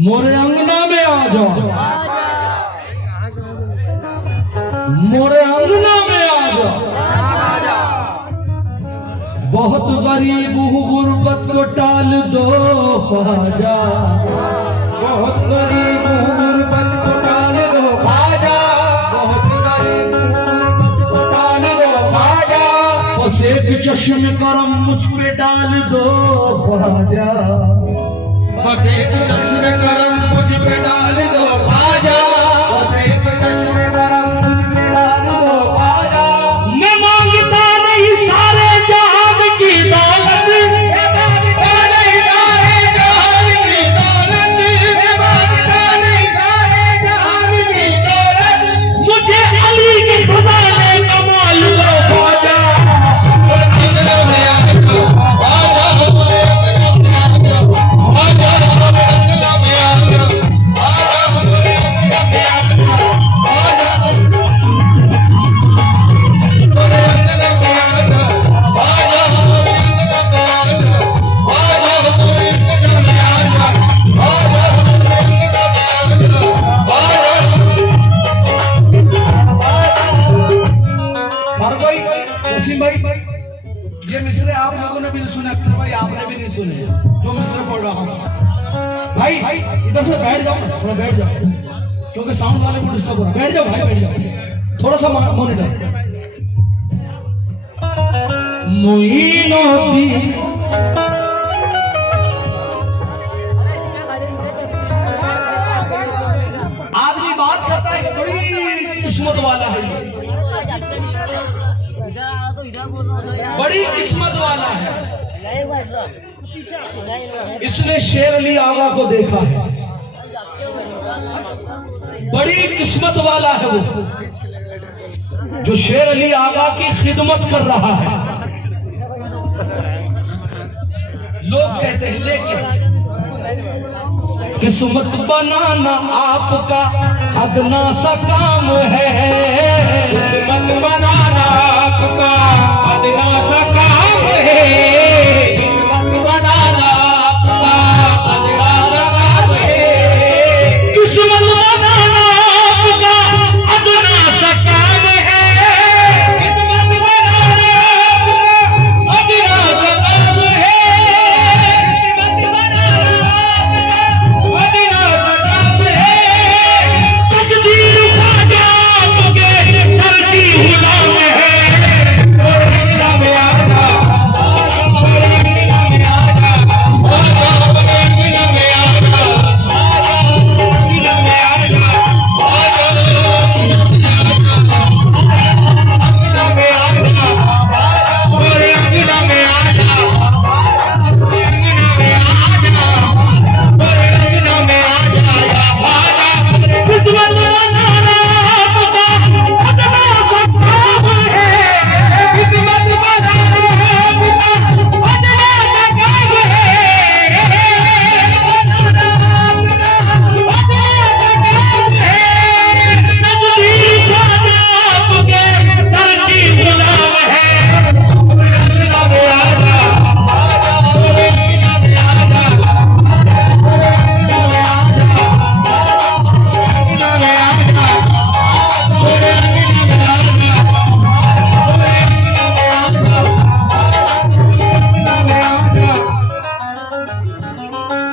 मोरे अंगना में आ जाओ, मोरे अंगना में आ जाओ। बहुत गरीब हूँ गुर्बत को टाल दो ख्वाजा, बहुत गरीब हूँ गुर्बत को टाल दो ख्वाजा, बहुत गरीब हूँ गुर्बत को टाल दो ख्वाजा। बस एक चश्म करम मुझ पे डाल दो ख्वाजा, बस एक चश्म करम मुझ पे डाल दो ख्वाजा, बस एक चश्म करम मुझ पे डाल दो ख्वाजा। मैं मांगता नहीं सारे जहान की दौलत, मैं मांगता नहीं सारे जहान की दौलत, मैं मांगता नहीं सारे जहान की दौलत। मुझे अली के खजाने कमाल दो ख्वाजा, ये मिसरे आप लोगों ने भी नहीं सुने, अख्तर भाई आपने भी नहीं सुने जो मिसरे पढ़ रहा हूँ। भाई इधर से बैठ जाओ, थोड़ा बैठ जाओ, क्योंकि साउंड वाले को डिस्टर्ब हो रहा है। बैठ जाओ भाई, बैठ जाओ, थोड़ा सा मॉनिटर। मोइनुद्दीन आदमी बात करता है कि बड़ी किस्मत वाला है, बड़ी किस्मत वाला है, इसने शेर अली आगा को देखा है, बड़ी किस्मत वाला है वो जो शेर अली आगा की खिदमत कर रहा है। लोग कहते हैं लेकिन किस्मत बनाना आपका अदना सा काम है, किस्मत बनाना आपका अदना सा काम है, किस्मत बनाना आपका अदना सा काम है, किस्मत बनाना आपका अदना सा काम है, किस्मत बनाना आपका अदना सा काम है, किस्मत बनाना अदना सा काम है। तकदीर ख्वाजा आपके धरती गुलाम है,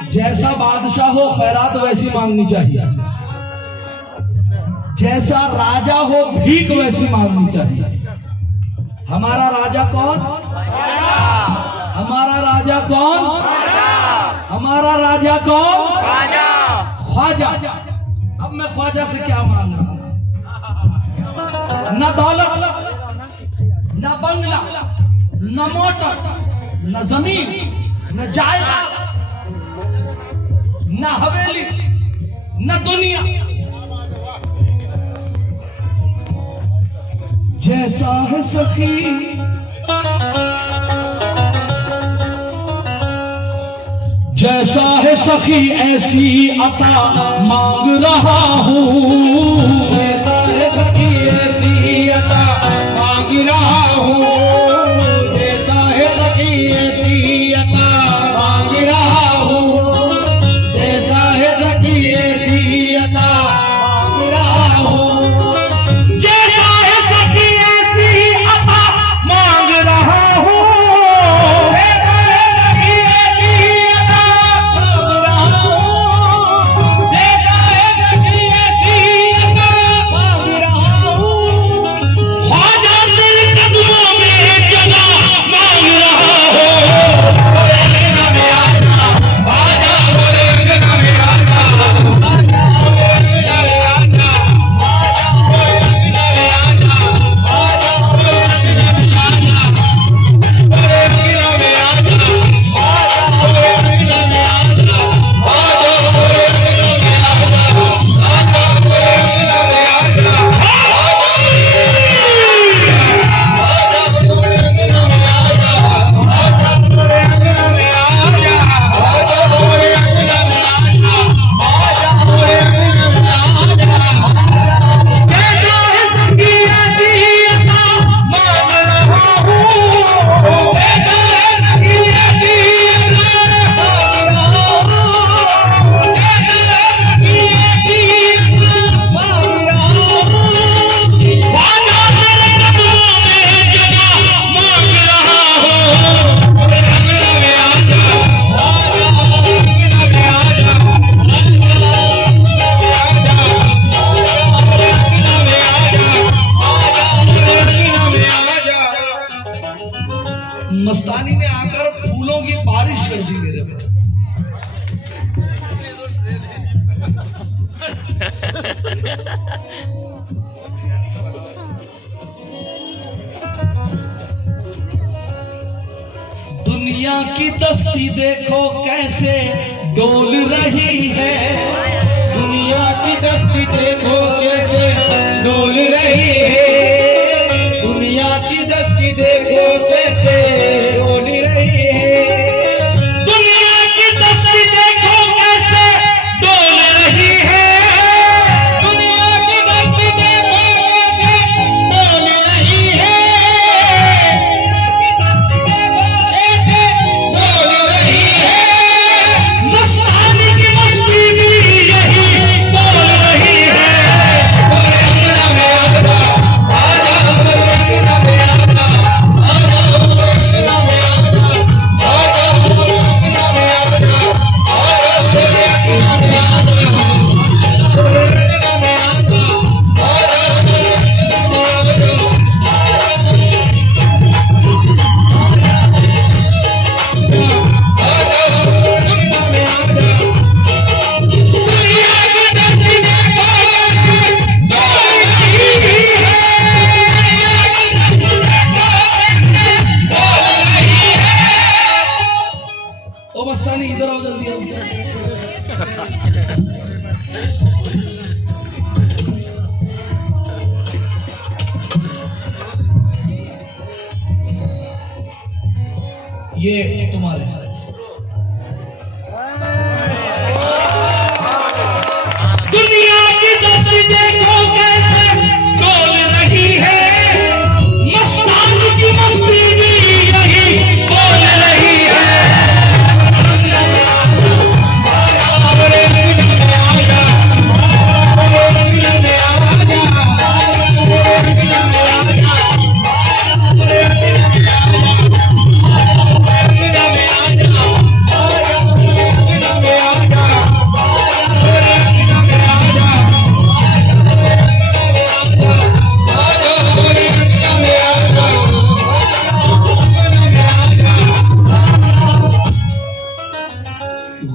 जैसा बादशाह हो खैरात वैसी मांगनी चाहिए, जैसा राजा हो भीख वैसी मांगनी चाहिए। हमारा राजा कौन? हमारा राजा कौन? हमारा राजा कौन? ख्वाजा। अब मैं ख्वाजा से क्या मांग रहा हूं? न दौलत, न बंगला, न मोटर, न जमीन, न जायदाद, न हवेली, न दुनिया। जैसा है सखी जैसा है सखी ऐसी अता मांग रहा हूँ, जैसा है सखी ऐसी अता मांग रहा हूँ, जैसा है सखी ऐसी अता मांग रहा हूँ, जैसा है सखी दुनिया की दस्ती देखो कैसे डोल रही है, दुनिया की दस्ती देखो कैसे डोल रही है, दुनिया की दस्ती देखो कैसे डोल रही है, दुनिया की दस्ती देखो कैसे डोल रही है, दुनिया की दस्ती देखो कैसे डोल रही है, कैसे डोल रही है, मस्तानी की मस्ती भी यही बोल रही है। ओ मस्तानी इधर आओ जल्दी आओ। ये तुम्हारे दुनिया की दस्ती देखो कैसे डोल रही है, मस्तानी की मस्ती भी यही बोल रही है।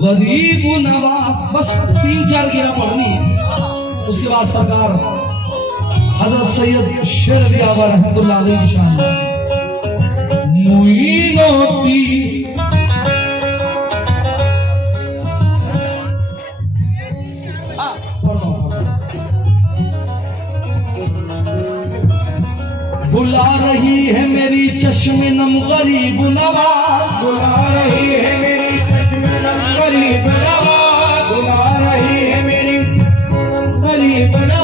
गरीब नवाज, बस 3-4 गिरा पढ़नी है, उसके बाद सरकार हजरत सैयद शेर अली आवा रहमतुल्लाह अलैह की शान मुईनुद्दीन बुला रही है मेरी चश्मे नम गरीब नवाज, बुला रही है मेरी चश्मे नम गरीब नवाज, बुला रही है मेरी गरीब नवाज।